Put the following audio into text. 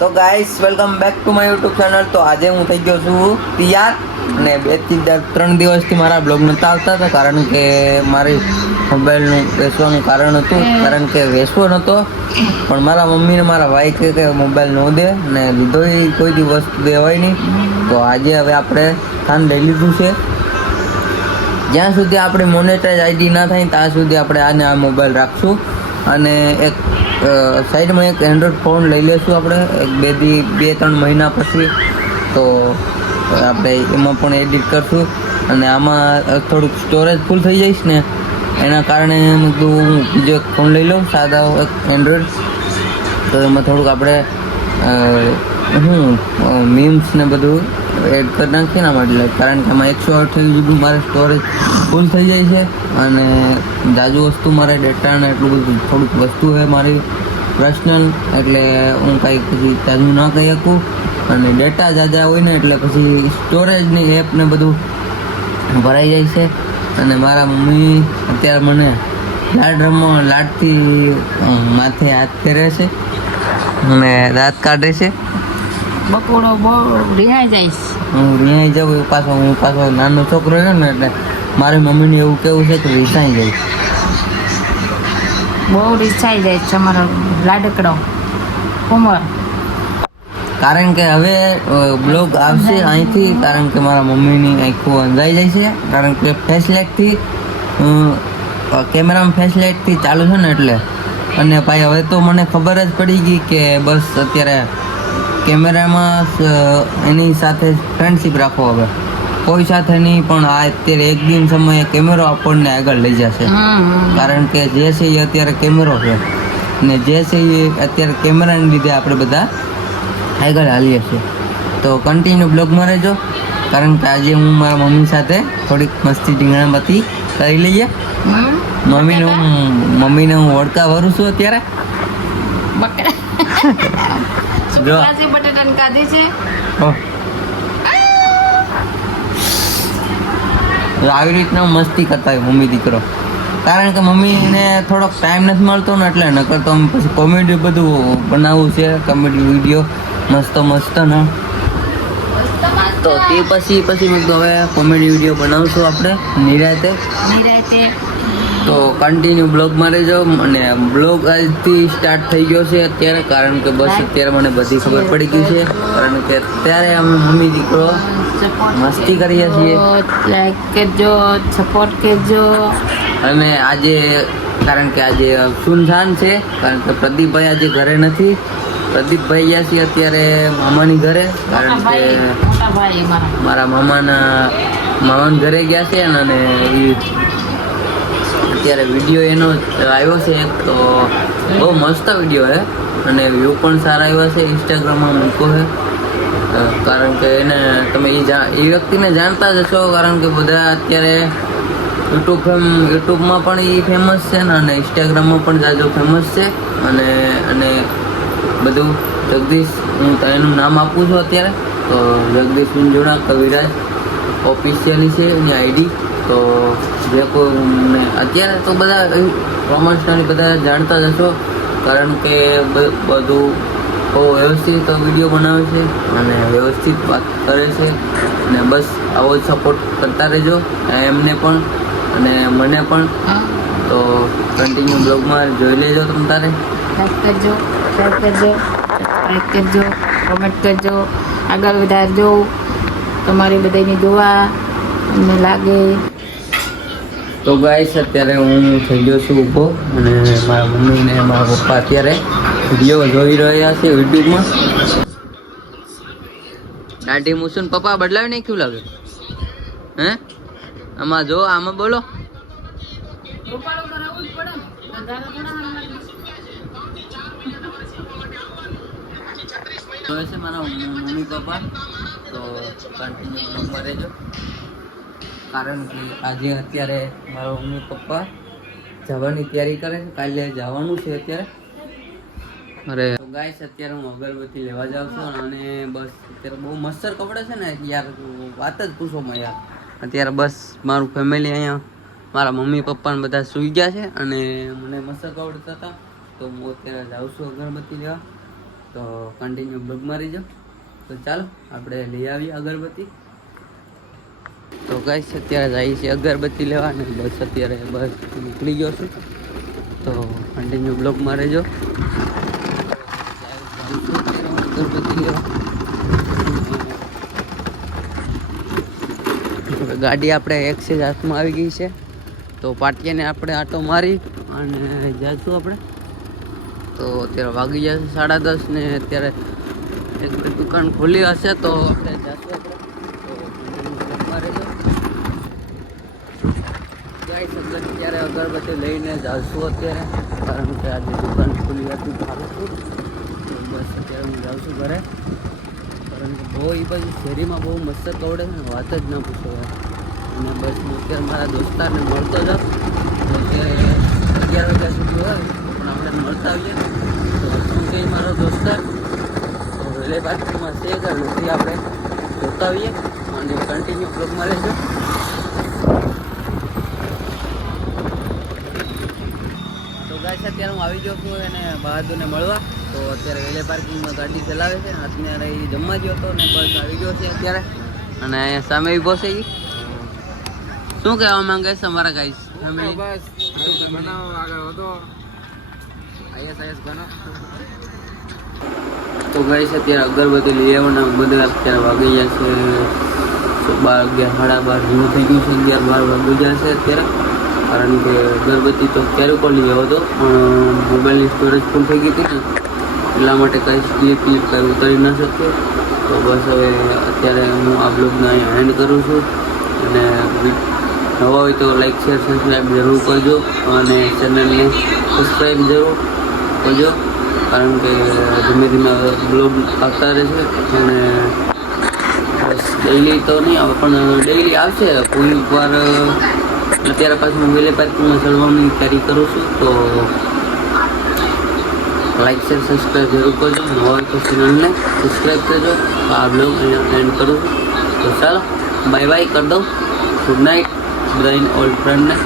તો guys welcome back to my YouTube channel. તો આજે હું થઈ ગયો છું તૈયાર અને 2 થી 3 દિવસથી મારા બ્લોગ નહોતા આવતા હતા કારણ કે મારી મોબાઈલનું વેચવાનું કારણ હતું. કારણ કે વેચવો નહોતો પણ મારા મમ્મીને મારા ભાઈ કે મોબાઈલ ન દે ને લીધો કોઈ દિવસ દેવાય નહીં. તો આજે હવે આપણે સ્થાન લઈ લીધું છે. જ્યાં સુધી આપણી મોનેટાઈઝ આઈડી ના થાય ત્યાં સુધી આપણે આને આ મોબાઈલ રાખશું અને એક સાઈડમાં એક એન્ડ્રોઈડ ફોન લઈ લઈશું આપણે 2-3 મહિના પછી. તો આપણે એમાં પણ એડિટ કરશું અને આમાં થોડુંક સ્ટોરેજ ફૂલ થઈ જઈશ ને એના કારણે હું બીજો એક ફોન લઈ લઉં સાદા એક એન્ડ્રોઈડ. તો એમાં થોડુંક આપણે મીમ્સ ને બધું એડ કરી નાખીએ ને એટલે કારણ કે એમાં 128 GB મારે સ્ટોરેજ ફૂલ થઈ જાય છે અને જાજુ વસ્તુ મારે ડેટાને એટલું બધું થોડુંક વસ્તુ છે મારી પર્સનલ એટલે હું કાંઈ પછી જાજુ ના કહી શકું અને ડેટા જાજા હોય ને એટલે પછી સ્ટોરેજની એપ ને બધું ભરાઈ જાય છે. અને મારા મમ્મી અત્યારે મને લાડથી માથે હાથ ફેરે છે અને દાંત કાઢે છે. બકોડો બહુ રિહાઈ જઈશ. હું રિહાઈ જાઉં હું પાછો નાનો છોકરો છે ને એટલે મારી મમ્મીને એવું કેવું છે કે રિસાઈ જાય. બહુ રિસાઈ જાય છે અમારો લાડકડો ઉમર. કારણ કે હવે બ્લોગ આવશે અહીંથી કારણ કે મારા મમ્મીની આંખો અંધાઈ જાય છે કારણ કે ફ્લેશલાઇટથી કેમેરામાં ફ્લેશલાઇટથી ચાલુ છે ને એટલે. અને ભાઈ હવે તો મને ખબર જ પડી ગઈ કે બસ અત્યારે કેમેરામાં એની સાથે ફ્રેન્ડશીપ રાખો. હવે કોઈ સાથે નહીં પણ આ અત્યારે એક દિન સમયે કેમેરો આપણને આગળ લઈ જશે કારણ કે જે છે એ અત્યારે કેમેરો છે ને જે છે એ અત્યારે કેમેરાને લીધે આપણે બધા આગળ હાલીએ છીએ. તો કન્ટિન્યુ બ્લોગમાં રહેજો કારણ કે આજે હું મારા મમ્મી સાથે થોડીક મસ્તી ઢીંગણામાંથી કરી લઈએ. મમ્મીને હું વડકા ભરું છું અત્યારે. જો બટાટાને કાઢી છે. આવી રીતના મસ્તી કરતા હોય મમ્મી દીકરો કારણ કે મમ્મીને થોડોક ટાઈમ નથી મળતો ને એટલે નકર તો અમે પછી કોમેડી બધું બનાવવું છે કોમેડી વિડીયો મસ્ત ને તો તે પછી મેં હવે કોમેડી વિડીયો બનાવશું આપણે નિરાતે. તો કન્ટિન્યુ બ્લોગમાં રહેજો. અને બ્લોગ આજથી સ્ટાર્ટ થઈ ગયો છે અત્યારે કારણ કે બસ અત્યારે મને બધી ખબર પડી ગઈ છે કારણ કે અત્યારે અમે મમ્મી દીકરો મસ્તી કરીએ છીએ. લાઈક કરજો, સપોર્ટ કરજો. અને આજે કારણ કે આજે સુનસાન છે કારણ કે પ્રદીપભાઈ આજે ઘરે નથી. પ્રદીપભાઈ ગયા છે અત્યારે મામાની ઘરે કારણ કે મારા મામાના ઘરે ગયા છે અને એ અત્યારે વિડીયો એનો આવ્યો છે તો બહુ મસ્ત વિડીયો છે અને વ્યૂ પણ સારા આવ્યા છે. ઇન્સ્ટાગ્રામમાં મૂક્યો છે કારણ કે એને તમે એ વ્યક્તિને જાણતા જ હશો કારણ કે બધા અત્યારે યુટ્યુબમાં પણ એ ફેમસ છે ને અને ઇન્સ્ટાગ્રામમાં પણ જાજો ફેમસ છે. અને બધું જગદીશ હું એનું નામ આપું છું અત્યારે તો જગદીશ મંજુણા કવિરાજ ઓફિશિયલી છે એની આઈડી. તો જે કોઈ અત્યારે તો બધા રોમાન્સની બધા જાણતા જ હશો કારણ કે બધું બહુ વ્યવસ્થિત વિડીયો બનાવે છે અને વ્યવસ્થિત વાત કરે છે અને બસ આવો જ સપોર્ટ કરતા રહેજો એમને પણ અને મને પણ. તો કન્ટિન્યુ બ્લોગમાં જોઈ લેજો તમે તારે. લાઈક કરજો, શેર કરજો, સબસ્ક્રાઈબ કરજો, કોમેન્ટ કરજો, આગળ વધારજો. તમારી બધાની દુઆ અમને લાગે. તો ગાઈસ અત્યારે હું થઈ ગયો છું ઊભો અને મારા મમ્મી ને મારા પપ્પા અત્યારે વિડીયો જોઈ રહ્યા છે યુટ્યુબમાં. દાઢી મૂછું પપ્પા બદલાવી નહીં કેવું લાગે હે આમાં જો આમાં બોલો. છે મારા મમ્મી પપ્પા તો કન્ટિન્યુ રહેજો કારણ કે આજે અત્યારે મારા મમ્મી પપ્પા જવાની તૈયારી કરે છે. કાલે જવાનું છે અત્યારે. અરે ગાઈસ અત્યારે હું અગરબત્તી લેવા જાઉં છું અને બસ અત્યારે બહુ મચ્છર કપડે છે ને યાર વાત જ પૂછોમાં યાર. અત્યારે બસ મારું ફેમિલી અહીંયા મારા મમ્મી પપ્પાને બધા સૂઈ ગયા છે અને મને મચ્છર કવડતા હતા તો હું અત્યારે જાઉં છું અગરબત્તી લેવા. તો કન્ટિન્યુ બ્લોગ મારી જાઓ. તો ચાલો આપણે લઈ આવીએ અગરબત્તી. તો ગાઈસ અત્યારે જઈએ છીએ અગરબત્તી લેવા અને બસ અત્યારે બસ નીકળી ગયો છું. તો કન્ટિન્યુ બ્લોગ મારે જો અગરબત્તી લેવા. હવે ગાડી આપણે એક્સેજ હાથમાં આવી ગઈ છે. તો પાટિયાને આપણે આટો મારી અને જઈશું આપણે. તો અત્યારે વાગી જશે 10:30 ને અત્યારે એક બે દુકાન ખુલ્લી હશે તો આપણે જઈશું આપણે. તો મારે જો ગાઈસ અત્યારે અગરબત્તી લઈને જાઉં અત્યારે, કારણ કે આજે દુકાન ખુલ્લી હતી તો સારું છું. તો બસ અત્યારે હું જાઉં છું ઘરે, કારણ કે બહુ એ બાજુ શેરીમાં બહુ મસ્ત કવડે છે ને વાત જ ના પૂછો. અને બસ હું અત્યારે મારા દોસ્તારને મળતો જાઉં. તો અત્યારે 11 વાગ્યા સુધી હોય પણ આપણે મળતા આવીએ. તો શું કહે મારો દોસ્તાર તો વેલે બાજુમાં છે કે નથી આપણે જોતા આવીએ અને કન્ટિન્યુ બ્લોગમાં રહેજો. અત્યારે હું આવી ગયો છું એને બહાદુરને મળવા. તો અત્યારે વેલે પાર્કિંગમાં ગાડી ચલાવે છે. અત્યારે એ જમવા ગયો હતો ને બસ આવી ગયો છે અત્યારે. અને અહીંયા સામે બી બસે છે. શું કહેવા માંગે છે અમારા ગાઈસ? બસ બનાવો આગળ વધો. આઈએસ બનો. તો ગાઈસ અત્યારે અગરબત્તી લઈ આવવાના બધા અત્યારે વાગી ગયા છે 12, 11, 12:30 થઈ ગયું છે. 11-12 વાગી ગયા છે અત્યારે, કારણ કે અગરબત્તી તો ક્યારે કોલ લઈ આવ્યો હતો પણ મોબાઈલની સ્ટોરેજ ફૂલ થઈ ગઈ હતી ને એટલા માટે કંઈ ક્લિપ કંઈ ઉતારી ન શક્યો. તો બસ હવે અત્યારે હું આ બ્લોગને અહીંયા એન્ડ કરું છું. અને નવા હોય તો લાઈક શેર સબસ્ક્રાઈબ જરૂર કરજો અને ચેનલને સબસ્ક્રાઈબ જરૂર કરજો, કારણ કે ધીમે ધીમે બ્લોગ આવતા રહેશે. અને બસ ડેઈલી તો નહીં આવે પણ ડેઈલી આવશે. કોઈ વાર અત્યારે પાછું હું વેલે પાર્કિંગમાં ચડવાની તૈયારી કરું છું. તો લાઈક શેર સબસ્ક્રાઈબ જરૂર કરજો. નવા હોય તો ચેનલને સબસ્ક્રાઈબ કરજો. આ બ્લોગ અહીંયા એન્ડ કરું છું. તો ચાલો બાય બાય કરી દઉં. ગુડ નાઇટ બધાને ઓલ્ડ ફ્રેન્ડને.